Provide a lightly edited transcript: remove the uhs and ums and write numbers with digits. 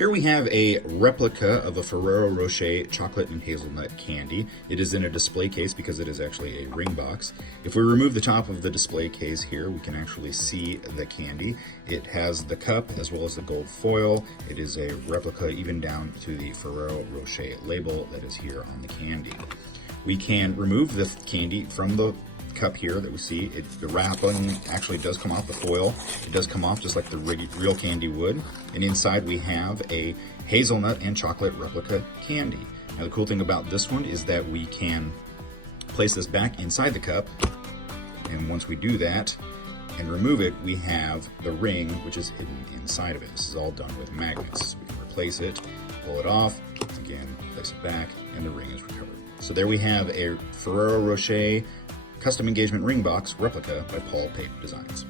Here we have a replica of a Ferrero Rocher chocolate and hazelnut candy. It is in a display case because it is actually a ring box. If we remove the top of the display case here, we can actually see the candy. It has the cup as well as the gold foil. It is a replica even down to the Ferrero Rocher label that is here on the candy. We can remove the candy from the cup here that we see. The wrapping actually does come off the foil. It does come off just like the real candy would. And inside we have a hazelnut and chocolate replica candy. Now the cool thing about this one is that we can place this back inside the cup. And once we do that and remove it, we have the ring which is hidden inside of it. This is all done with magnets. We can replace it, pull it off, again, place it back, and the ring is recovered. So there we have a Ferrero Rocher custom engagement ring box replica by Pape Designs.